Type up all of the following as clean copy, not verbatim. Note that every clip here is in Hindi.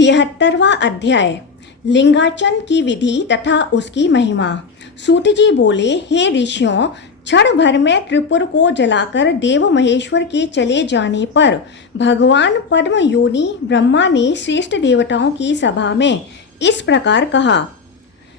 73वां अध्याय लिंगार्चन की विधि तथा उसकी महिमा। सूत जी बोले, हे ऋषियों, क्षण भर में त्रिपुर को जलाकर देव महेश्वर के चले जाने पर भगवान पद्म योनि ब्रह्मा ने श्रेष्ठ देवताओं की सभा में इस प्रकार कहा।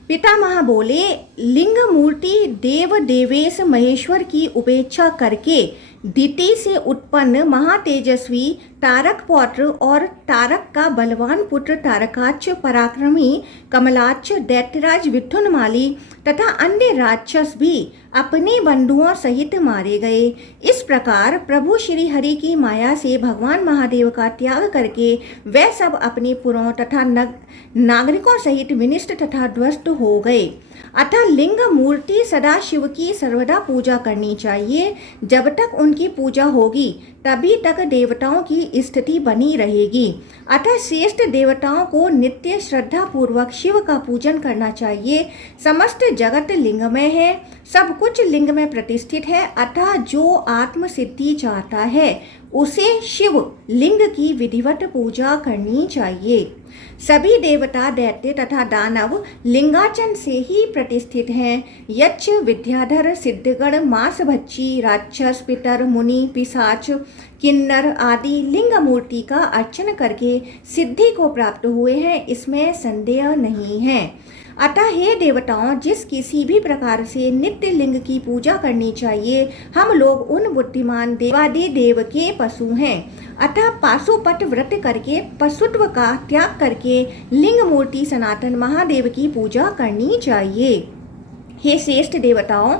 पितामह बोले, लिंग मूर्ति देव देवेश महेश्वर की उपेक्षा करके दिति से उत्पन्न महातेजस्वी तारक पौत्र और तारक का बलवान पुत्र तारकाक्ष, पराक्रमी कमलाक्ष, दैत्यराज विठुनमाली तथा अन्य राक्षस भी अपने बंधुओं सहित मारे गए। इस प्रकार प्रभु श्री हरि की माया से भगवान महादेव का त्याग करके वे सब अपने पुरों तथा नागरिकों सहित विनिष्ट तथा ध्वस्त हो गए। अतः लिंग मूर्ति सदा शिव की सर्वदा पूजा करनी चाहिए। जब तक उनकी पूजा होगी तभी तक देवताओं की स्थिति बनी रहेगी। अतः श्रेष्ठ देवताओं को नित्य श्रद्धा पूर्वक शिव का पूजन करना चाहिए। समस्त जगत लिंगमय है, सब कुछ लिंग में प्रतिष्ठित है। अतः जो आत्म सिद्धि चाहता है उसे शिव लिंग की विधिवत पूजा करनी चाहिए। सभी देवता, दैत्य तथा दानव लिंगार्चन से ही प्रतिष्ठित हैं। यक्ष, विद्याधर, सिद्धगण, मांसभक्षी, राक्षस, पितर, मुनि, पिशाच, किन्नर आदि लिंग मूर्ति का अर्चन करके सिद्धि को प्राप्त हुए हैं, इसमें संदेह नहीं है। अतः हे देवताओं, जिस किसी भी प्रकार से नित्य लिंग की पूजा करनी चाहिए, हम लोग उन बुद्धिमान देवादि देव के पशु हैं। अतः पाशुपत व्रत करके पशुत्व का त्याग करके लिंग मूर्ति सनातन महादेव की पूजा करनी चाहिए। हे श्रेष्ठ देवताओं,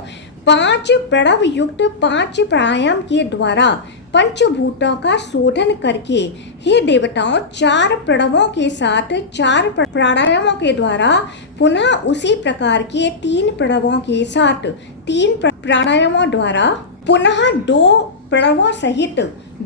5 प्रणव युक्त 5 प्राणायाम के द्वारा पंचभूतों का शोधन करके, हे देवताओं, 4 प्रणवों के साथ 4 प्राणायामों के द्वारा पुनः उसी प्रकार के 3 प्रणवों के साथ 3 प्राणायामों द्वारा पुनः 2 प्रणवों सहित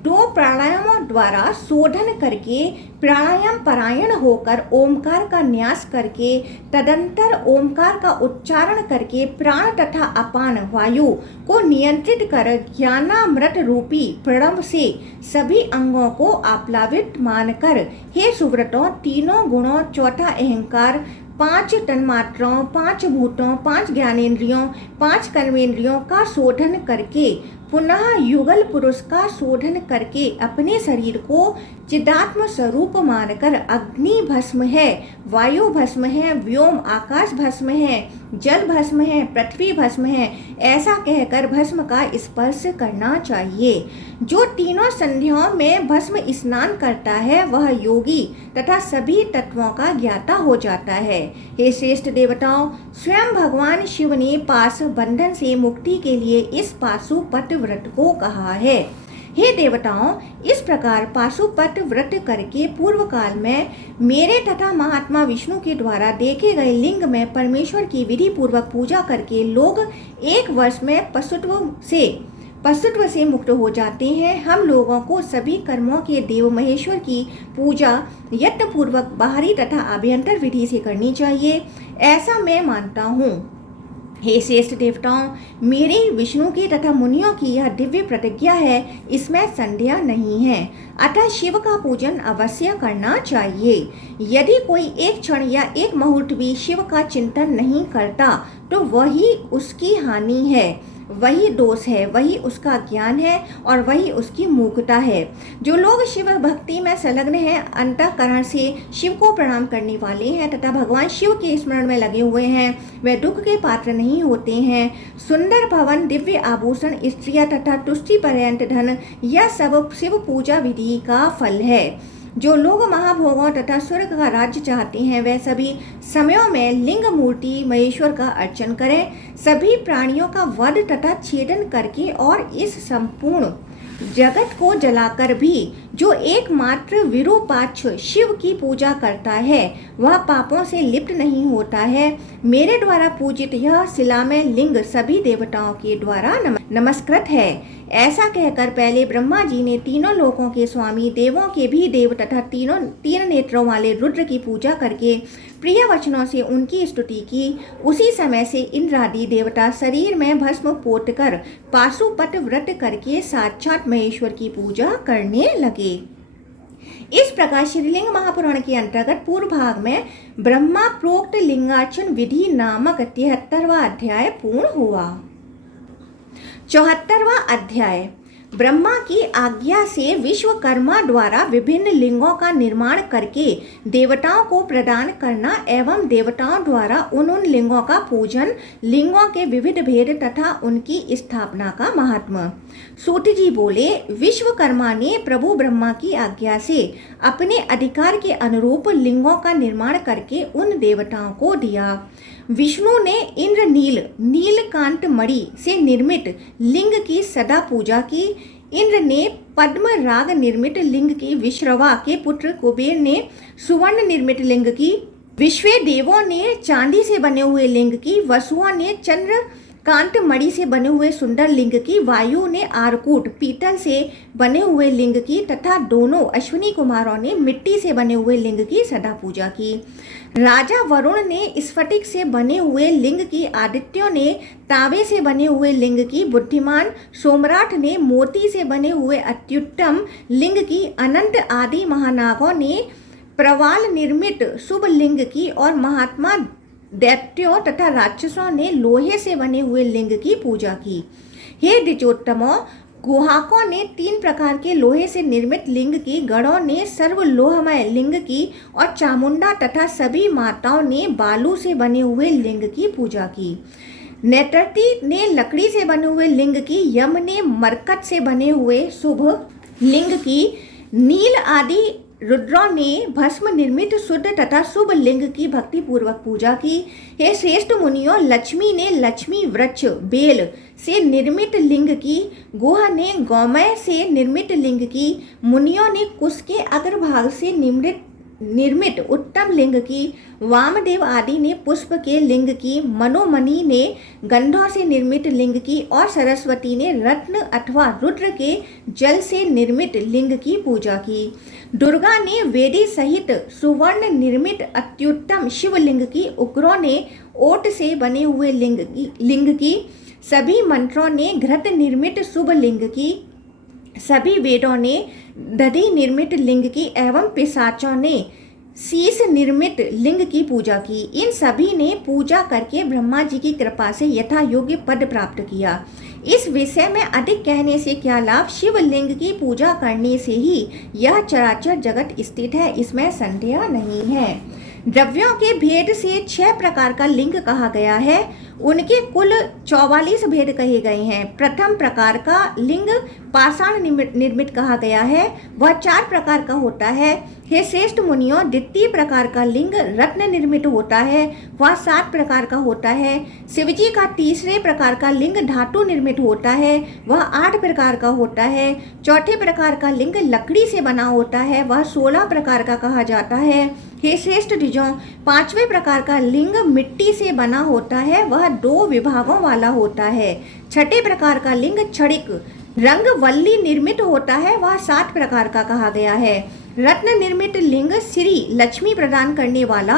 2 प्राणायामों द्वारा शोधन करके प्राणायाम परायण होकर ओमकार का न्यास करके तदंतर ओमकार का उच्चारण करके प्राण तथा अपान वायु को नियंत्रित कर ज्ञानामृत रूपी प्रणव से सभी अंगों को आप्लावित मानकर, हे सुव्रतों, तीनों गुणों, चौथा अहंकार, 5 तन्मात्राओं, 5 भूतों, 5 ज्ञानेंद्रियों, 5 कर्मेंद्रियों का शोधन करके पुनः युगल पुरुष का शोधन करके अपने शरीर को चिदात्म स्वरूप मानकर अग्नि भस्म है, वायु भस्म है, व्योम आकाश भस्म है, जल भस्म है, पृथ्वी भस्म है, ऐसा कहकर भस्म का स्पर्श करना चाहिए। जो तीनों संध्याओं में भस्म स्नान करता है वह योगी तथा सभी तत्वों का ज्ञाता हो जाता है। हे श्रेष्ठ देवताओं, स्वयं भगवान शिव ने पाश बंधन से मुक्ति के लिए इस पाशुपत व्रत को कहा है। हे देवताओं, इस प्रकार पाशुपत व्रत करके पूर्व काल में मेरे तथा महात्मा विष्णु के द्वारा देखे गए लिंग में परमेश्वर की विधि पूर्वक पूजा करके लोग 1 वर्ष में पशुत्व से मुक्त हो जाते हैं। हम लोगों को सभी कर्मों के देव महेश्वर की पूजा यत्न पूर्वक बाहरी तथा आभ्यंतर विधि से करनी चाहिए, ऐसा मैं मानता हूँ। हे श्रेष्ठ देवताओं, मेरे विष्णु की तथा मुनियों की यह दिव्य प्रतिज्ञा है, इसमें संदेह नहीं है। अतः शिव का पूजन अवश्य करना चाहिए। यदि कोई एक क्षण या एक मुहूर्त भी शिव का चिंतन नहीं करता तो वही उसकी हानि है, वही दोष है, वही उसका ज्ञान है और वही उसकी मूर्खता है। जो लोग शिव भक्ति में संलग्न हैं, अंतःकरण से शिव को प्रणाम करने वाले हैं तथा भगवान शिव के स्मरण में लगे हुए हैं, वे दुख के पात्र नहीं होते हैं। सुंदर भवन, दिव्य आभूषण, स्त्रियां तथा तुष्टि पर्यंत धन, यह सब शिव पूजा विधि का फल है। जो लोग महाभोगों तथा स्वर्ग का राज्य चाहते हैं वे सभी समयों में लिंग मूर्ति महेश्वर का अर्चन करें। सभी प्राणियों का वध तथा छेदन करके और इस संपूर्ण जगत को जलाकर भी जो एकमात्र विरूपाक्ष शिव की पूजा करता है वह पापों से लिप्त नहीं होता है। मेरे द्वारा पूजित यह शिलामय लिंग सभी देवताओं के द्वारा नमस्कृत है। ऐसा कहकर पहले ब्रह्मा जी ने तीनों लोकों के स्वामी, देवों के भी देव तथा 3 नेत्रों वाले रुद्र की पूजा करके प्रिय वचनों से उनकी स्तुति की। उसी समय से इंद्रादि देवता शरीर में भस्म पोतकर पाशुपत व्रत करके साक्षात महेश्वर की पूजा करने लगे। इस प्रकार श्रीलिंग महापुराण के अंतर्गत पूर्व भाग में ब्रह्मा प्रोक्त लिंगार्चन विधि नामक 73वां अध्याय पूर्ण हुआ। 74वां अध्याय ब्रह्मा की आज्ञा से विश्वकर्मा द्वारा विभिन्न लिंगों का निर्माण करके देवताओं को प्रदान करना एवं देवताओं द्वारा उन लिंगों का पूजन, लिंगों के विविध भेद तथा उनकी स्थापना का महात्म्य। सूत जी बोले, विश्वकर्मा ने प्रभु ब्रह्मा की आज्ञा से अपने अधिकार के अनुरूप लिंगों का निर्माण करके उन देवताओं को दिया। विष्णु ने इंद्रनील नीलकांत मणि से निर्मित लिंग की सदा पूजा की। इंद्र ने पद्म राग निर्मित लिंग की, विश्रवा के पुत्र कुबेर ने सुवर्ण निर्मित लिंग की, विश्वे देवों ने चांदी से बने हुए लिंग की, वसुओं ने चंद्र कांत मणि से बने हुए सुंदर लिंग की, वायु ने आरकूट पीतल से बने हुए लिंग की तथा दोनों अश्विनी कुमारों ने मिट्टी से बने हुए लिंग की सदा पूजा की। राजा वरुण ने स्फटिक से बने हुए लिंग की, आदित्यों ने तांबे से बने हुए लिंग की, बुद्धिमान सोमराट ने मोती से बने हुए अत्युत्तम लिंग की, अनंत आदि महानागों ने प्रवाल निर्मित शुभ लिंग की और महात्मा दैत्यों तथा राक्षसों ने लोहे से बने हुए लिंग की पूजा की। हे द्विजोत्तमों, गुहाकों ने 3 प्रकार के लोहे से निर्मित लिंग की, गणों ने सर्वलोहमय लिंग की और चामुंडा तथा सभी माताओं ने बालू से बने हुए लिंग की पूजा की। नेत्रति ने लकड़ी से बने हुए लिंग की, यम ने मरकत से बने हुए शुभ लिंग की, नील आदि रुद्रों ने भस्म निर्मित शुद्ध तथा शुभ लिंग की भक्ति पूर्वक पूजा की। हे श्रेष्ठ मुनियों, लक्ष्मी ने लक्ष्मी वृक्ष बेल से निर्मित लिंग की, गुह ने गौमय से निर्मित लिंग की, मुनियों ने कुश के अग्रभाग से निर्मित उत्तम लिंग की, वामदेव आदि ने पुष्प के लिंग की, मनोमणि ने गंधों से निर्मित लिंग की और सरस्वती ने रत्न अथवा रुद्र के जल से निर्मित लिंग की पूजा की। दुर्गा ने वेदी सहित सुवर्ण निर्मित अत्युत्तम शिवलिंग की, उग्रों ने ओट से बने हुए लिंग की, सभी मंत्रों ने घृत निर्मित शुभ लिंग की, सभी वेदों ने दधि निर्मित लिंग की एवं पिशाचों ने शीश निर्मित लिंग की पूजा की। इन सभी ने पूजा करके ब्रह्मा जी की कृपा से यथा योग्य पद प्राप्त किया। इस विषय में अधिक कहने से क्या लाभ, शिवलिंग की पूजा करने से ही यह चराचर जगत स्थित है, इसमें संदेह नहीं है। द्रव्यों के भेद से 6 प्रकार का लिंग कहा गया है, उनके कुल 44 भेद कहे गए हैं। प्रथम प्रकार का लिंग पाषाण निर्मित कहा गया है, वह 4 प्रकार का होता है। हे श्रेष्ठ मुनियों, द्वितीय प्रकार का लिंग रत्न निर्मित होता है, वह 7 प्रकार का होता है। शिवजी का तीसरे प्रकार का लिंग धातु निर्मित होता है, वह 8 प्रकार का होता है। चौथे प्रकार का लिंग लकड़ी से बना होता है, वह 16 प्रकार का कहा जाता है। हे श्रेष्ठ द्विजों, 5वें प्रकार का लिंग मिट्टी से बना होता है, वह 2 विभागों वाला होता है। 6ठे प्रकार का लिंग क्षणिक रंग वल्ली निर्मित होता है, वह 7 प्रकार का कहा गया है। रत्न निर्मित लिंग श्री लक्ष्मी प्रदान करने वाला,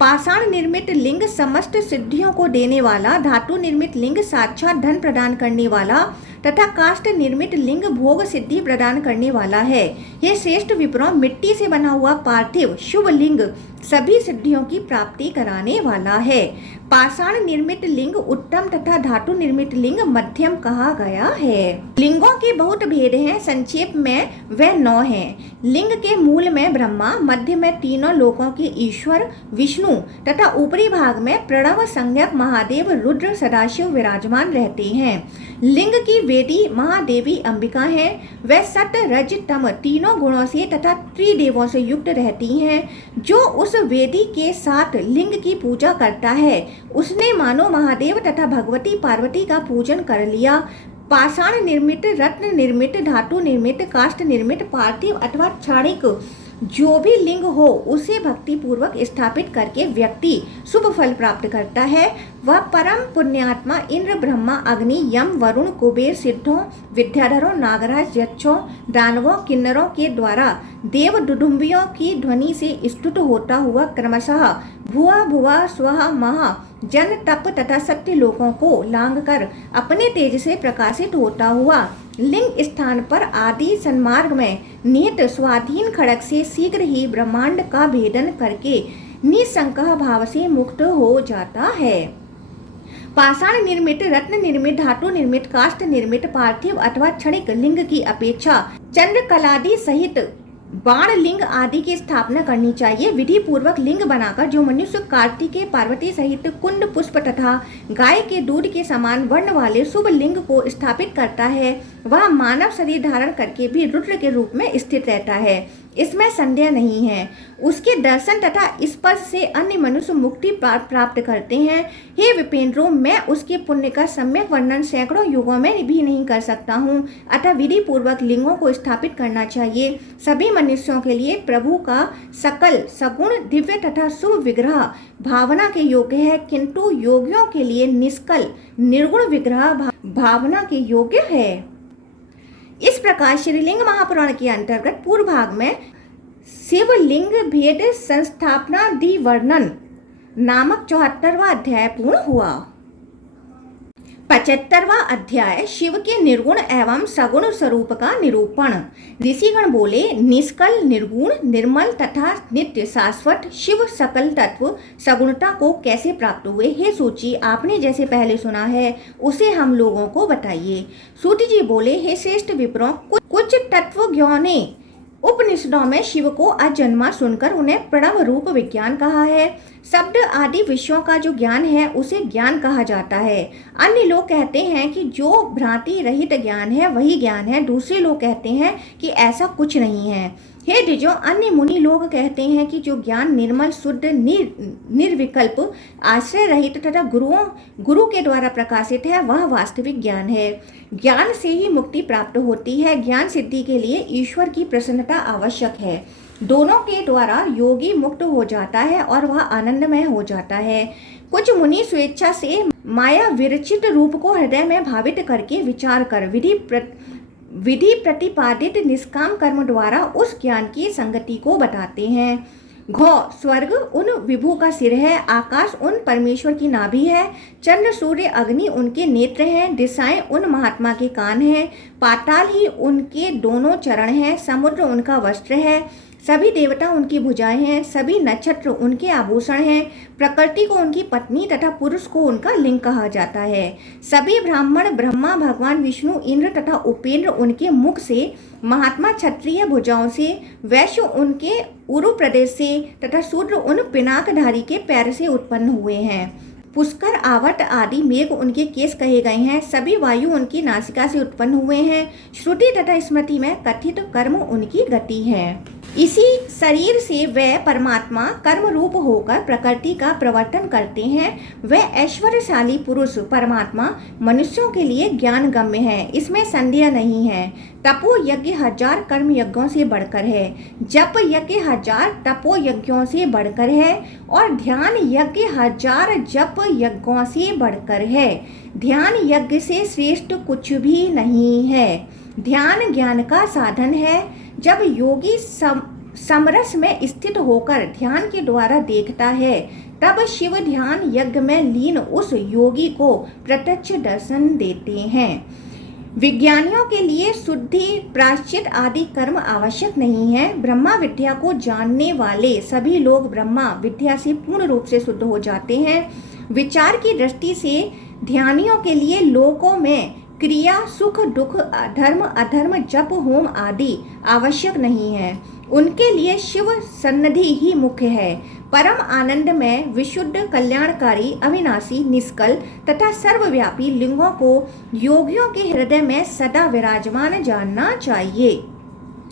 पाषाण निर्मित लिंग समस्त सिद्धियों को देने वाला, धातु निर्मित लिंग साक्षात धन प्रदान करने वाला तथा काष्ठ निर्मित लिंग भोग सिद्धि प्रदान करने वाला है। यह श्रेष्ठ विप्रों, मिट्टी से बना हुआ पार्थिव शुभ लिंग सभी सिद्धियों की प्राप्ति कराने वाला है। पाषाण निर्मित लिंग उत्तम तथा धातु निर्मित लिंग मध्यम कहा गया है। लिंगों के बहुत भेद हैं, संक्षेप में वह 9 हैं। लिंग के मूल में ब्रह्मा, मध्य में तीनों लोकों के ईश्वर विष्णु तथा ऊपरी भाग में प्रणव संज्ञक महादेव रुद्र सदाशिव विराजमान रहते हैं। लिंग की वेदी महादेवी अंबिका है, वह सत रज तम तीनों गुणों से तथा त्रिदेवों से युक्त रहती हैं। जो उस वेदी के साथ लिंग की पूजा करता है, उसने मानो महादेव तथा भगवती पार्वती का पूजन कर लिया। पाषाण निर्मित, रत्न निर्मित, धातु निर्मित, काष्ठ निर्मित, पार्थिव अथवा क्षणिक जो भी लिंग हो उसे भक्ति पूर्वक स्थापित करके व्यक्ति शुभ फल प्राप्त करता है। वह परम पुण्यात्मा इंद्र, ब्रह्मा, अग्नि, यम, वरुण, कुबेर, सिद्धों, विद्याधरों, नागराज, यक्षों, दानवों, किन्नरों के द्वारा देव दुदुम्बियों की ध्वनि से स्तुत होता हुआ क्रमशः भुआ भुआ स्वः महा जन तप तथा सत्य लोकों को लांघ कर अपने तेज से प्रकाशित होता हुआ लिंग स्थान पर आदि सन्मार्ग में निहित स्वाधीन खड़ग से शीघ्र ही ब्रह्मांड का भेदन करके निसंकह भाव से मुक्त हो जाता है। पाषाण निर्मित, रत्न निर्मित, धातु निर्मित, काष्ठ निर्मित, पार्थिव अथवा क्षणिक लिंग की अपेक्षा चंद्रकलादि सहित बाण लिंग आदि की स्थापना करनी चाहिए। विधि पूर्वक लिंग बनाकर जो मनुष्य कार्तिकेय पार्वती सहित कुंड पुष्प तथा गाय के दूध के समान वर्ण वाले शुभ लिंग को स्थापित करता है, वह मानव शरीर धारण करके भी रुद्र के रूप में स्थित रहता है, इसमें संदेह नहीं है। उसके दर्शन तथा स्पर्श से अन्य मनुष्य मुक्ति प्राप्त करते हैं। हे विपेंद्रो, मैं उसके पुण्य का सम्यक वर्णन सैकड़ों युगों में भी नहीं कर सकता हूँ। अतः विधि पूर्वक लिंगों को स्थापित करना चाहिए। सभी मनुष्यों के लिए प्रभु का सकल सगुण दिव्य तथा शुभ विग्रह भावना के योग्य है, किंतु योगियों के लिए निष्कल निर्गुण विग्रह भावना के योग्य है। इस प्रकार श्रीलिंग महापुराण के अंतर्गत पूर्व भाग में शिवलिंग भेद संस्थापनादि वर्णन नामक 74वां अध्याय पूर्ण हुआ। 75वां अध्याय शिव के निर्गुण एवं सगुण स्वरूप का निरूपण। ऋषिगण बोले, निष्कल निर्गुण निर्मल तथा नित्य शाश्वत शिव सकल तत्व सगुणता को कैसे प्राप्त हुए? हे सूची, आपने जैसे पहले सुना है उसे हम लोगों को बताइए। सूत जी बोले, हे श्रेष्ठ विप्रों, कुछ तत्वज्ञों ने उपनिषदों में शिव को अजन्मा सुनकर उन्हें प्रणव रूप विज्ञान कहा है। शब्द आदि विषयों का जो ज्ञान है उसे ज्ञान कहा जाता है। अन्य लोग कहते हैं कि जो भ्रांति रहित ज्ञान है वही ज्ञान है। दूसरे लोग कहते हैं कि ऐसा कुछ नहीं है। हे द्विजों, अन्य मुनि लोग कहते हैं कि जो ज्ञान निर्मल शुद्ध निर्विकल्प आश्रय रहित तथा गुरु के द्वारा प्रकाशित है वह वास्तविक ज्ञान है। ज्ञान से ही मुक्ति प्राप्त होती है। ज्ञान सिद्धि के लिए ईश्वर की प्रसन्नता आवश्यक है। दोनों के द्वारा योगी मुक्त हो जाता है और वह आनंदमय हो जाता है। कुछ मुनि स्वेच्छा से माया विरचित रूप को हृदय में भावित करके विचार कर विधि प्रतिपादित निष्काम कर्म द्वारा उस ज्ञान की संगति को बताते हैं। घो स्वर्ग उन विभु का सिर है, आकाश उन परमेश्वर की नाभि है, चंद्र सूर्य अग्नि उनके नेत्र हैं, दिशाएं उन महात्मा के कान हैं, पाताल ही उनके दोनों चरण हैं, समुद्र उनका वस्त्र है, सभी देवता उनकी भुजाएं हैं, सभी नक्षत्र उनके आभूषण हैं, प्रकृति को उनकी पत्नी तथा पुरुष को उनका लिंग कहा जाता है। सभी ब्राह्मण ब्रह्मा, भगवान विष्णु, इंद्र तथा उपेंद्र उनके मुख से, महात्मा क्षत्रिय भुजाओं से, वैश्य उनके उरु प्रदेश से तथा शूद्र उन पिनाकधारी के पैर से उत्पन्न हुए हैं। पुष्कर, आवट आदि मेघ उनके केस कहे गए हैं। सभी वायु उनकी नासिका से उत्पन्न हुए हैं। श्रुति तथा स्मृति में कथित कर्म उनकी गति है। इसी शरीर से वह परमात्मा कर्म रूप होकर प्रकृति का प्रवर्तन करते हैं। वह ऐश्वर्यशाली पुरुष परमात्मा मनुष्यों के लिए ज्ञान गम्य है, इसमें संदेह नहीं है। तपो यज्ञ 1000 कर्म यज्ञों से बढ़कर है, जप यज्ञ 1000 तपो यज्ञों से बढ़कर है, और ध्यान यज्ञ 1000 जप यज्ञों से बढ़कर है। ध्यान यज्ञ से श्रेष्ठ कुछ भी नहीं है। ध्यान ज्ञान का साधन है। जब योगी समरस में स्थित होकर ध्यान के द्वारा देखता है, तब शिव ध्यान यज्ञ में लीन उस योगी को प्रत्यक्ष दर्शन देते हैं। विज्ञानियों के लिए शुद्धि, प्रायश्चित आदि कर्म आवश्यक नहीं है। ब्रह्मा विद्या को जानने वाले सभी लोग ब्रह्मा विद्या से पूर्ण रूप से शुद्ध हो जाते हैं। विचार की दृष्टि से ध्यानियों के लिए लोकों में क्रिया, सुख दुख, धर्म अधर्म, जप होम आदि आवश्यक नहीं है। उनके लिए शिव सन्निधि ही मुख्य है। परम आनंद में विशुद्ध, कल्याणकारी, अविनाशी, निष्कल तथा सर्वव्यापी लिंगों को योगियों के हृदय में सदा विराजमान जानना चाहिए।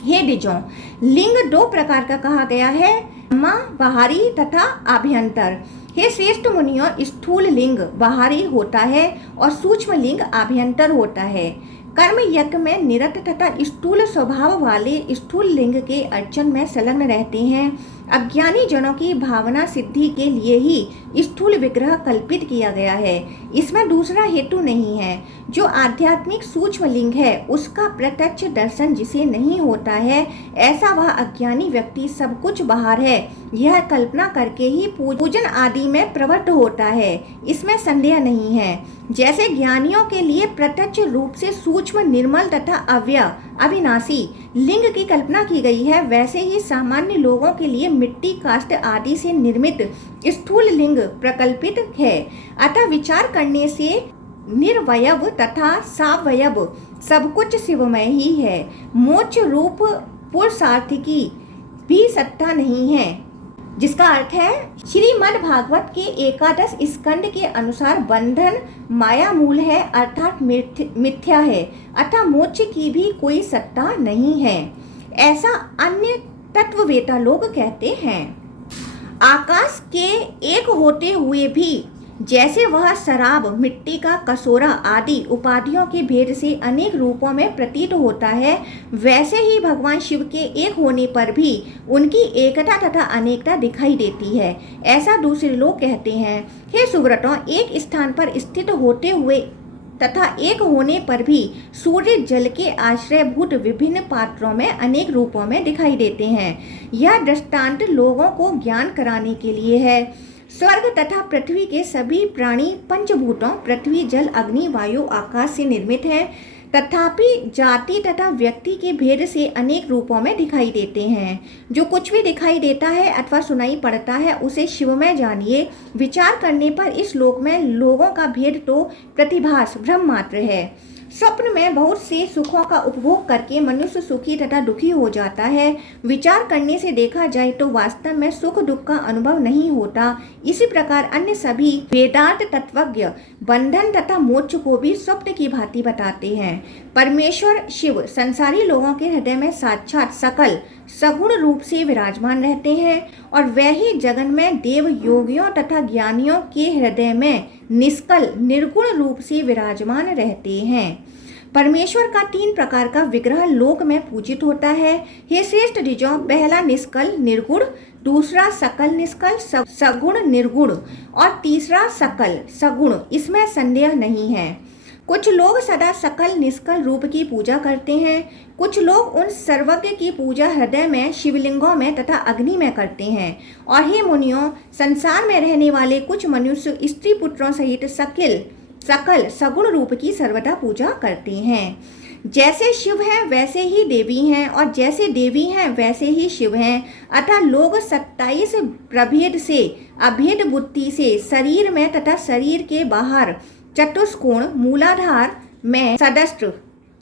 हे द्विजों, लिंग 2 प्रकार का कहा गया है, बाहरी तथा आभ्यंतर। हे श्रेष्ठ मुनियों, स्थूल लिंग बाहरी होता है और सूक्ष्म लिंग आभ्यंतर होता है। कर्म यज्ञ में निरत तथा स्थूल स्वभाव वाले स्थूल लिंग के अर्चन में संलग्न रहते हैं। अज्ञानी जनों की भावना सिद्धि के लिए ही स्थूल विग्रह कल्पित किया गया है, इसमें दूसरा हेतु नहीं है। जो आध्यात्मिक सूक्ष्म लिंग है उसका प्रत्यक्ष दर्शन जिसे नहीं होता है, ऐसा वह अज्ञानी व्यक्ति सब कुछ बाहर है यह कल्पना करके ही पूजन आदि में प्रवृत्त होता है, इसमें संदेह नहीं है। जैसे ज्ञानियों के लिए प्रत्यक्ष रूप से सूक्ष्म, निर्मल तथा अविनाशी लिंग की कल्पना की गई है, वैसे ही सामान्य लोगों के लिए मिट्टी, काष्ठ आदि से निर्मित स्थूल लिंग प्रकल्पित है। अतः विचार करने से निर्वयव तथा सावयव सब कुछ शिवमय ही है। मोक्ष रूप पुरुषार्थी भी सत्ता नहीं है, जिसका अर्थ है श्रीमद् भागवत के 11 स्कंद के अनुसार बंधन माया मूल है अर्थात मिथ्या है, अतः मोक्ष की भी कोई सत्ता नहीं है, ऐसा अन्य तत्ववेता लोग कहते हैं। आकाश के एक होते हुए भी जैसे वह शराब, मिट्टी का कटोरा आदि उपाधियों के भेद से अनेक रूपों में प्रतीत होता है, वैसे ही भगवान शिव के एक होने पर भी उनकी एकता तथा अनेकता दिखाई देती है, ऐसा दूसरे लोग कहते हैं। हे सुव्रतों, एक स्थान पर स्थित होते हुए तथा एक होने पर भी सूर्य जल के आश्रयभूत विभिन्न पात्रों में अनेक रूपों में दिखाई देते हैं। यह दृष्टांत लोगों को ज्ञान कराने के लिए है। स्वर्ग तथा पृथ्वी के सभी प्राणी पंचभूतों पृथ्वी, जल, अग्नि, वायु, आकाश से निर्मित हैं, तथापि जाति तथा व्यक्ति के भेद से अनेक रूपों में दिखाई देते हैं। जो कुछ भी दिखाई देता है अथवा सुनाई पड़ता है उसे शिवमय जानिए। विचार करने पर इस लोक में लोगों का भेद तो प्रतिभास भ्रम मात्र है। स्वप्न में बहुत से सुखों का उपभोग करके मनुष्य सुखी तथा दुखी हो जाता है। विचार करने से देखा जाए तो वास्तव में सुख दुख का अनुभव नहीं होता। इसी प्रकार अन्य सभी वेदांत तत्वज्ञ बंधन तथा मोक्ष को भी स्वप्न की भांति बताते हैं। परमेश्वर शिव संसारी लोगों के हृदय में साक्षात सकल सगुण रूप से विराजमान रहते हैं और वह ही जगन में देव, योगियों तथा ज्ञानियों के हृदय में निष्कल निर्गुण रूप से विराजमान रहते हैं। परमेश्वर का 3 प्रकार का विग्रह लोक में पूजित होता है। हे श्रेष्ठ द्विजों, पहला निष्कल निर्गुण, दूसरा सकल निष्कल सगुण निर्गुण और तीसरा सकल सगुण, इसमें संदेह नहीं है। कुछ लोग सदा सकल निष्कल रूप की पूजा करते हैं। कुछ लोग उन सर्वज्ञ की पूजा हृदय में, शिवलिंगों में तथा अग्नि में करते हैं। और हे मुनियों, संसार में रहने वाले कुछ मनुष्य स्त्री पुत्रों सहित सकल सगुण रूप की सर्वदा पूजा करते हैं। जैसे शिव हैं वैसे ही देवी हैं और जैसे देवी हैं वैसे ही शिव हैं। अतः लोग 27 प्रभेद से अभेद बुद्धि से शरीर में तथा शरीर के बाहर चतुष्कोण, मूलाधार में सदस्त्र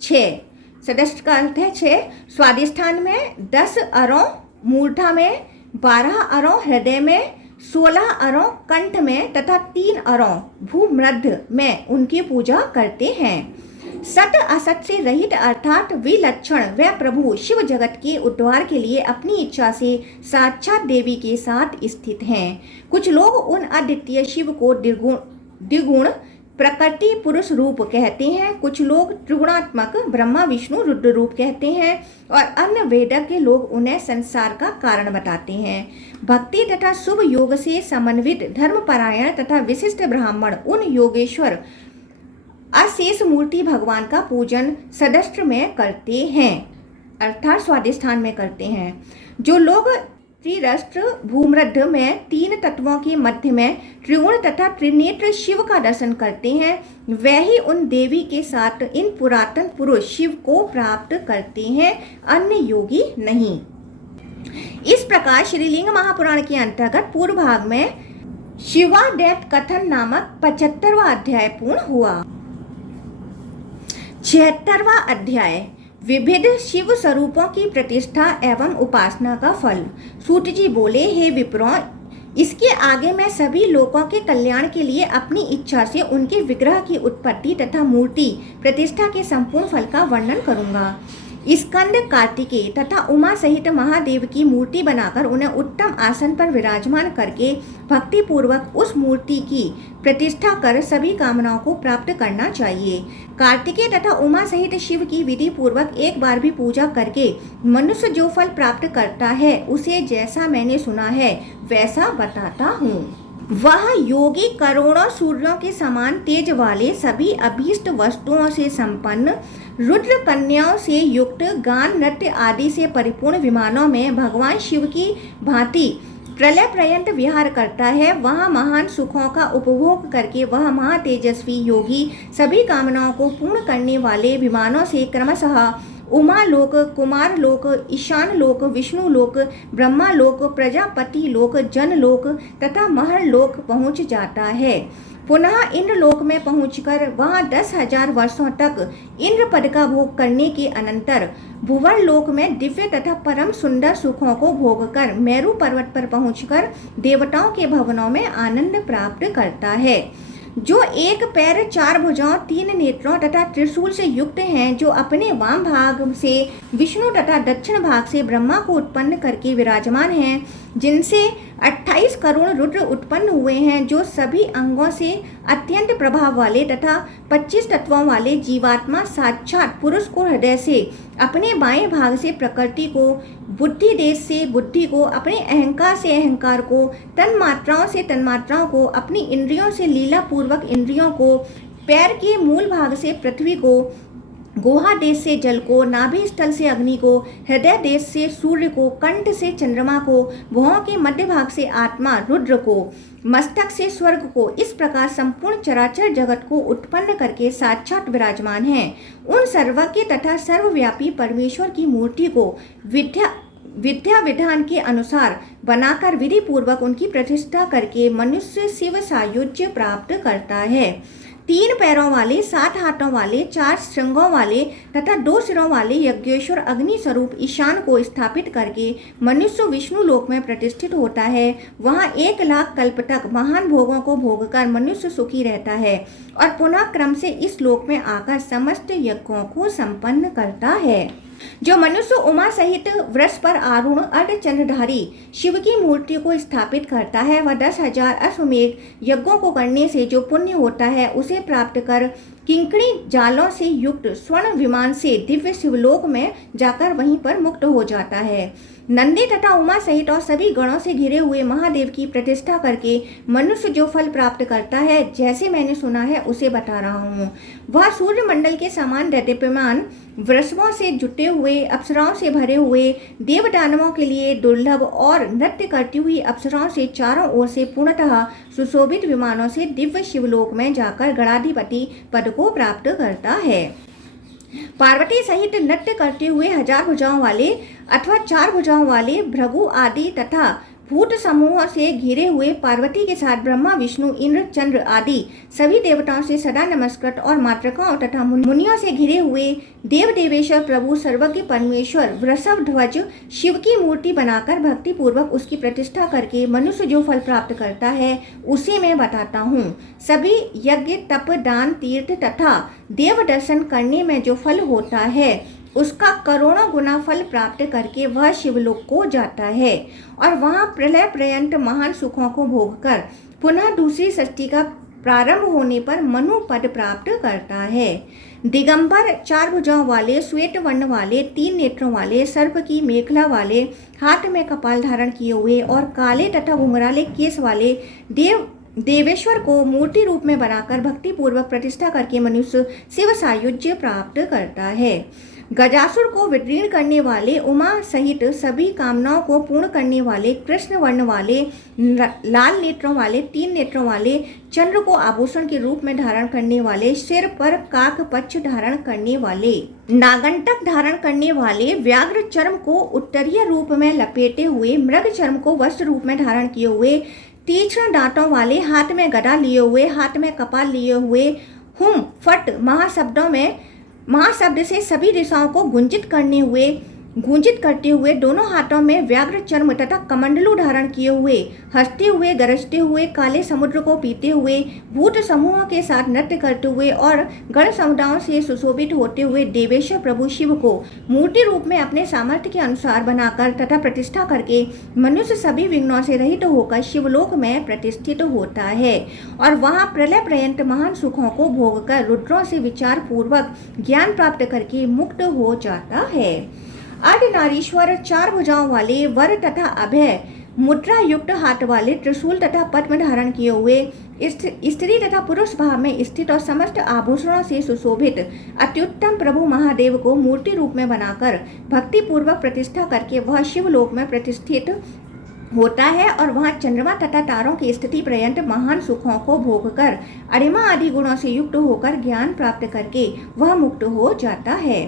6, सदस्त्र का अर्थ है 6, स्वादिष्ठान में 10 अरों, मूर्धा में 12 अरों, हृदय में 16 अरों, कंठ में तथा 3 अरों भूमध्य में उनकी पूजा करते हैं। सत असत से रहित अर्थात विलक्षण वह प्रभु शिव जगत के उद्धार के लिए अपनी इच्छा से साक्षात देवी के साथ स्थित हैं। कुछ लोग उन अद्वितीय शिव को द्विगुण प्रकृति पुरुष रूप कहते हैं, कुछ लोग त्रिगुणात्मक ब्रह्मा विष्णु रुद्र रूप कहते हैं और अन्य वेदक के लोग उन्हें संसार का कारण बताते हैं। भक्ति तथा शुभ योग से समन्वित धर्मपरायण तथा विशिष्ट ब्राह्मण उन योगेश्वर अशेष मूर्ति भगवान का पूजन सदस्त्र में करते हैं अर्थात स्वादिष्ठान में करते हैं। जो लोग त्रिरस्त्र भूमध्य में 3 तत्वों के मध्य में त्रिगुण तथा त्रिनेत्र शिव का दर्शन करते हैं, वह ही उन देवी के साथ इन पुरातन पुरुष शिव को प्राप्त करते हैं, अन्य योगी नहीं। इस प्रकार श्रीलिंग महापुराण के अंतर्गत पूर्व भाग में शिवादैत कथन नामक 75वां अध्याय पूर्ण हुआ। 76वां अध्याय विविध शिव स्वरूपों की प्रतिष्ठा एवं उपासना का फल। सूत जी बोले, हे विप्रों, इसके आगे मैं सभी लोगों के कल्याण के लिए अपनी इच्छा से उनके विग्रह की उत्पत्ति तथा मूर्ति प्रतिष्ठा के संपूर्ण फल का वर्णन करूंगा। स्कंद, कार्तिकेय तथा उमा सहित महादेव की मूर्ति बनाकर उन्हें उत्तम आसन पर विराजमान करके भक्ति पूर्वक उस मूर्ति की प्रतिष्ठा कर सभी कामनाओं को प्राप्त करना चाहिए। कार्तिकेय तथा उमा सहित शिव की विधि पूर्वक एक बार भी पूजा करके मनुष्य जो फल प्राप्त करता है उसे जैसा मैंने सुना है वैसा बताता हूँ। वह योगी करोड़ों सूर्यों के समान तेज वाले, सभी अभीष्ट वस्तुओं से संपन्न, रुद्र कन्याओं से युक्त, गान नृत्य आदि से परिपूर्ण विमानों में भगवान शिव की भांति प्रलय पर्यंत विहार करता है। वहाँ महान सुखों का उपभोग करके वह महातेजस्वी योगी सभी कामनाओं को पूर्ण करने वाले विमानों से क्रमशः उमा लोक, कुमार लोक, ईशान लोक, विष्णु लोक, ब्रह्मा लोक, प्रजापति लोक, जन लोक तथा महर लोक पहुँच जाता है। पुनः इंद्र लोक में पहुंचकर वहां 10,000 वर्षों तक इंद्र पद का भोग करने के अनंतर भुवर लोक में दिव्य तथा परम सुंदर सुखों को भोग कर मेरु पर्वत पर पहुंचकर देवताओं के भवनों में आनंद प्राप्त करता है। जो एक पैर, 4 भुजाओं, 3 नेत्रों तथा त्रिशूल से युक्त हैं, जो अपने वाम भाग से विष्णु तथा दक्षिण भाग से ब्रह्मा को उत्पन्न करके विराजमान हैं, जिनसे 28 करोड़ रुद्र उत्पन्न हुए हैं, जो सभी अंगों से अत्यंत प्रभाव वाले तथा 25 तत्वों वाले जीवात्मा साक्षात पुरुष को हृदय से, अपने बाएं भाग से प्रकृति को, बुद्धि देश से बुद्धि को, अपने अहंकार से अहंकार को, तन्मात्राओं से तन्मात्राओं को, अपनी इंद्रियों से लीला पूर्वक इंद्रियों को, पैर के मूल भाग से पृथ्वी को, गुहा देश से जल को, नाभि स्थल से अग्नि को, हृदय देश से सूर्य को, कंठ से चंद्रमा को, भुवों के मध्य भाग से आत्मा रुद्र को, मस्तक से स्वर्ग को, इस प्रकार संपूर्ण चराचर जगत को उत्पन्न करके साक्षात विराजमान हैं। उन सर्वज्ञ तथा सर्वव्यापी परमेश्वर की मूर्ति को विद्या विधान के अनुसार बनाकर विधि पूर्वक उनकी प्रतिष्ठा करके मनुष्य शिव सायुज्य प्राप्त करता है। 3 पैरों वाले, 7 हाथों वाले, 4 श्रृंगों वाले तथा 2 सिरों वाले यज्ञेश्वर अग्नि स्वरूप ईशान को स्थापित करके मनुष्य विष्णु लोक में प्रतिष्ठित होता है। वहाँ 1 लाख कल्प तक महान भोगों को भोगकर मनुष्य सुखी रहता है और पुनः क्रम से इस लोक में आकर समस्त यज्ञों को संपन्न करता है। जो मनुष्य उमा सहित वृष पर आरूढ़ अर्धचंद्रधारी शिव की मूर्ति को स्थापित करता है, वह 10,000 अश्वमेध यज्ञों को करने से जो पुण्य होता है उसे प्राप्त कर किंकणी जालों से युक्त स्वर्ण विमान से दिव्य शिवलोक में जाकर वहीं पर मुक्त हो जाता है। नंदी तथा उमा सहित और सभी गणों से घिरे हुए महादेव की प्रतिष्ठा करके मनुष्य जो फल प्राप्त करता है, जैसे मैंने सुना है उसे बता रहा हूँ। वह सूर्य मंडल के समान दैदीप्यमान, वृषभों से जुटे हुए, अप्सराओं से भरे हुए, देव दानवों के लिए दुर्लभ और नृत्य करती हुई अप्सराओं से चारों ओर से पूर्णतः सुशोभित विमानों से दिव्य शिवलोक में जाकर गणाधिपति पद को प्राप्त करता है। पार्वती सहित नृत्य करते हुए 1000 भुजाओं वाले अथवा 4 भुजाओं वाले भृगु आदि तथा भूत समूह से घिरे हुए पार्वती के साथ ब्रह्मा, विष्णु, इंद्र, चंद्र आदि सभी देवताओं से सदा नमस्कृत और मातृकाओं तथा मुनियों से घिरे हुए देव देवेश्वर प्रभु सर्वज्ञ परमेश्वर वृषभ ध्वज शिव की मूर्ति बनाकर भक्ति पूर्वक उसकी प्रतिष्ठा करके मनुष्य जो फल प्राप्त करता है उसे मैं बताता हूँ। सभी यज्ञ, तप, दान, तीर्थ तथा देव दर्शन करने में जो फल होता है उसका करोड़ों गुना फल प्राप्त करके वह शिवलोक को जाता है और वहाँ प्रलय पर्यंत महान सुखों को भोगकर पुनः दूसरी सृष्टि का प्रारंभ होने पर मनु पद प्राप्त करता है। दिगंबर, 4 भुजाओं वाले, श्वेत वर्ण वाले, 3 नेत्रों वाले, सर्प की मेखला वाले, हाथ में कपाल धारण किए हुए और काले तथा घुंघराले केस वाले देवेश्वर को मूर्ति रूप में बनाकर भक्ति पूर्वक प्रतिष्ठा करके मनुष्य शिव सायुज्य प्राप्त करता है। गजासुर को विदीर्ण करने वाले, उमा सहित सभी कामनाओं को पूर्ण करने वाले, कृष्ण वर्ण वाले, लाल नेत्रों वाले, 3 नेत्रों वाले, चंद्र को आभूषण के रूप में धारण करने वाले, सिर पर काक पक्ष धारण करने वाले, नागंटक धारण करने वाले, व्याघ्र चर्म को उत्तरीय रूप में लपेटे हुए, मृग चर्म को वस्त्र रूप में धारण किए हुए, तीक्ष्ण दांतों वाले, हाथ में गदा लिए हुए, हाथ में कपाल लिए हुए, हुम फट महाशब्द से सभी दिशाओं को गूंजित करते हुए दोनों हाथों में व्याघ्र चर्म तथा कमंडलू धारण किए हुए, हंसते हुए, गरजते हुए, काले समुद्र को पीते हुए, भूत समूहों के साथ नृत्य करते हुए और गण समुदायों से सुशोभित होते हुए देवेश्वर प्रभु शिव को मूर्ति रूप में अपने सामर्थ्य के अनुसार बनाकर तथा प्रतिष्ठा करके मनुष्य सभी विघ्नों से रहित होकर शिवलोक में प्रतिष्ठित होता है और वहाँ प्रलय पर्यंत महान सुखों को भोगकर रुद्रों से विचार पूर्वक ज्ञान प्राप्त करके मुक्त हो जाता है। अर्धनारीश्वर, 4 भुजाओं वाले, वर तथा अभय, मुद्रा युक्त हाथ वाले त्रिशूल तथा पद्म धारण किए हुए स्त्री तथा पुरुष भाव में स्थित और समस्त आभूषणों से सुशोभित अत्युत्तम प्रभु महादेव को मूर्ति रूप में बनाकर भक्ति पूर्वक प्रतिष्ठा करके वह शिवलोक में प्रतिष्ठित होता है और वहाँ चंद्रमा तथा तारों की स्थिति पर्यंत महान सुखों को भोगकर अरिमा आदि गुणों से युक्त होकर ज्ञान प्राप्त करके वह मुक्त हो जाता है।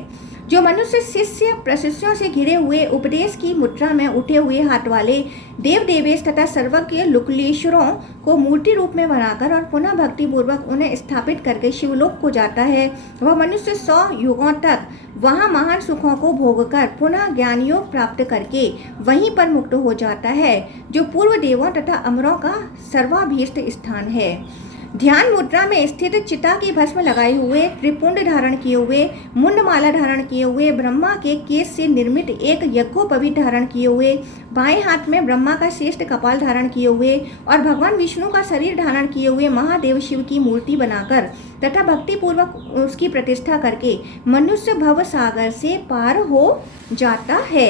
जो मनुष्य शिष्य प्रशिष्यों से घिरे हुए उपदेश की मुद्रा में उठे हुए हाथ वाले देव देवेश तथा सर्वज्ञ लुकलेश्वरों को मूर्ति रूप में बनाकर और पुनः भक्ति पूर्वक उन्हें स्थापित करके शिवलोक को जाता है, वह मनुष्य 100 युगों तक वहाँ महान सुखों को भोगकर पुनः ज्ञान योग प्राप्त करके वहीं पर मुक्त हो जाता है, जो पूर्व देवों तथा अमरों का सर्वाभीष्ट स्थान है। ध्यान मुद्रा में स्थित चिता की भस्म लगाए हुए, त्रिपुंड धारण किए हुए, मुंडमाला धारण किए हुए, ब्रह्मा के केश से निर्मित एक यज्ञोपवीत धारण किए हुए, बाएं हाथ में ब्रह्मा का श्रेष्ठ कपाल धारण किए हुए और भगवान विष्णु का शरीर धारण किए हुए महादेव शिव की मूर्ति बनाकर तथा भक्ति पूर्वक उसकी प्रतिष्ठा करके मनुष्य भव सागर से पार हो जाता है।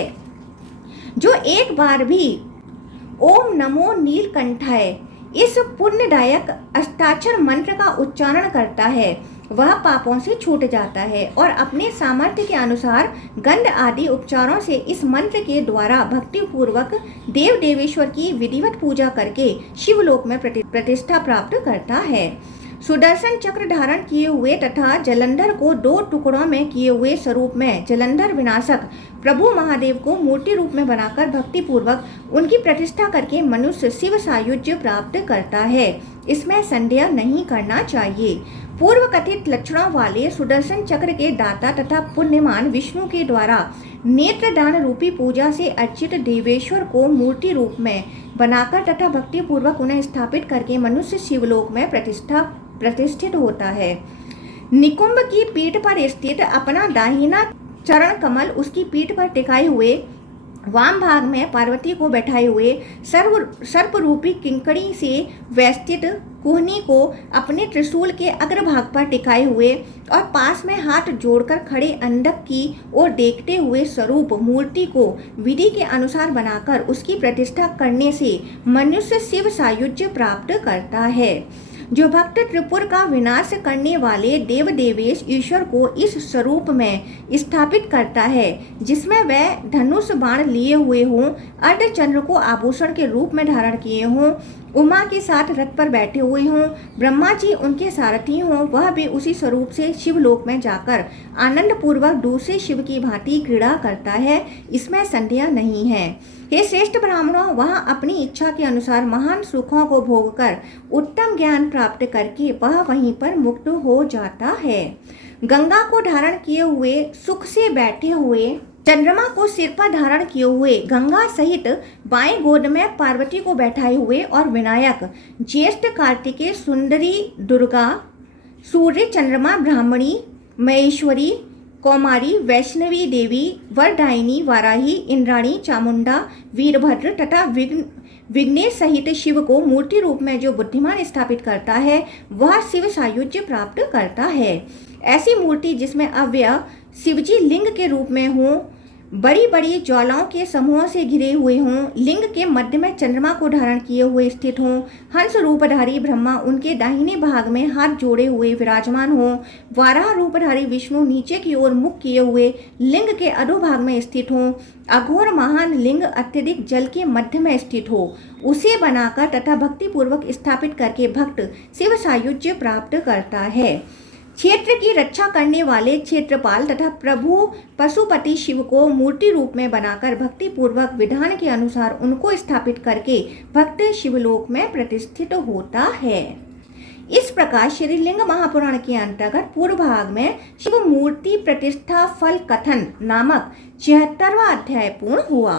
जो एक बार भी ओम नमो नीलकंठाय इस पुण्यदायक अष्टाक्षर मंत्र का उच्चारण करता है, वह पापों से छूट जाता है और अपने सामर्थ्य के अनुसार गंध आदि उपचारों से इस मंत्र के द्वारा भक्ति पूर्वक देव देवेश्वर की विधिवत पूजा करके शिवलोक में प्रतिष्ठा प्राप्त करता है। सुदर्शन चक्र धारण किए हुए तथा जलंधर को 2 टुकड़ों में किए हुए स्वरूप में जलंधर विनाशक प्रभु महादेव को मूर्ति रूप में बनाकर भक्ति पूर्वक उनकी प्रतिष्ठा करके मनुष्य शिव सायुज्य प्राप्त करता है, इसमें संदेह नहीं करना चाहिए। पूर्व कथित लक्षणों वाले सुदर्शन चक्र के दाता तथा पुण्यमान विष्णु के द्वारा नेत्रदान रूपी पूजा से अर्चित देवेश्वर को मूर्ति रूप में बनाकर तथा भक्ति पूर्वक उन्हें स्थापित करके मनुष्य शिवलोक में प्रतिष्ठित होता है। निकुंभ की पीठ पर स्थित अपना दाहिना चरण कमल उसकी पीठ पर टिकाए हुए, वाम भाग में पार्वती को बैठाए हुए, सर्प रूपी किंकड़ी से व्यस्तित कुहनी को अपने त्रिशूल के अग्रभाग पर टिकाए हुए और पास में हाथ जोड़कर खड़े अंधक की ओर देखते हुए स्वरूप मूर्ति को विधि के अनुसार बनाकर उसकी प्रतिष्ठा करने से मनुष्य शिव सायुज्य प्राप्त करता है। जो भक्त त्रिपुर का विनाश करने वाले देव देवेश ईश्वर को इस स्वरूप में स्थापित करता है, जिसमें वह धनुष बाण लिए हुए हों, अर्धचंद्र को आभूषण के रूप में धारण किए हों, उमा के साथ रथ पर बैठे हुए हों, ब्रह्मा जी उनके सारथी हों, वह भी उसी स्वरूप से शिवलोक में जाकर आनंद पूर्वक दूसरे शिव की भांति क्रीड़ा करता है, इसमें संदेह नहीं है। हे श्रेष्ठ ब्राह्मणों, वह अपनी इच्छा के अनुसार महान सुखों को भोगकर उत्तम ज्ञान प्राप्त करके वह वहीं पर मुक्त हो जाता है। गंगा को धारण किए हुए, सुख से बैठे हुए, चंद्रमा को सिर पर धारण किए हुए, गंगा सहित बाएं गोद में पार्वती को बैठाए हुए और विनायक, ज्येष्ठ कार्तिकेय, सुंदरी दुर्गा, सूर्य, चंद्रमा, ब्राह्मणी, महेश्वरी, कौमारी, वैष्णवी देवी, वरदायिनी, वाराही, इंद्राणी, चामुंडा, वीरभद्र तथा विघ्नेश सहित शिव को मूर्ति रूप में जो बुद्धिमान स्थापित करता है, वह शिव सायुज्य प्राप्त करता है। ऐसी मूर्ति जिसमें अव्यय शिवजी लिंग के रूप में हों, बड़ी बड़ी ज्वालाओं के समूहों से घिरे हुए हों, लिंग के मध्य में चंद्रमा को धारण किए हुए स्थित हों, हंस रूपधारी ब्रह्मा उनके दाहिने भाग में हाथ जोड़े हुए विराजमान हों, वाराह रूपधारी विष्णु नीचे की ओर मुख किए हुए लिंग के अधोभाग में स्थित हों, अघोर महान लिंग अत्यधिक जल के मध्य में स्थित हो, उसे बनाकर तथा भक्ति पूर्वक स्थापित करके भक्त शिव सायुज्य प्राप्त करता है। क्षेत्र की रक्षा करने वाले क्षेत्रपाल तथा प्रभु पशुपति शिव को मूर्ति रूप में बनाकर भक्ति पूर्वक विधान के अनुसार उनको स्थापित करके भक्त शिवलोक में प्रतिष्ठित होता है। इस प्रकार श्रीलिंग महापुराण के अंतर्गत पूर्व भाग में शिव मूर्ति प्रतिष्ठा फल कथन नामक 76वां अध्याय पूर्ण हुआ।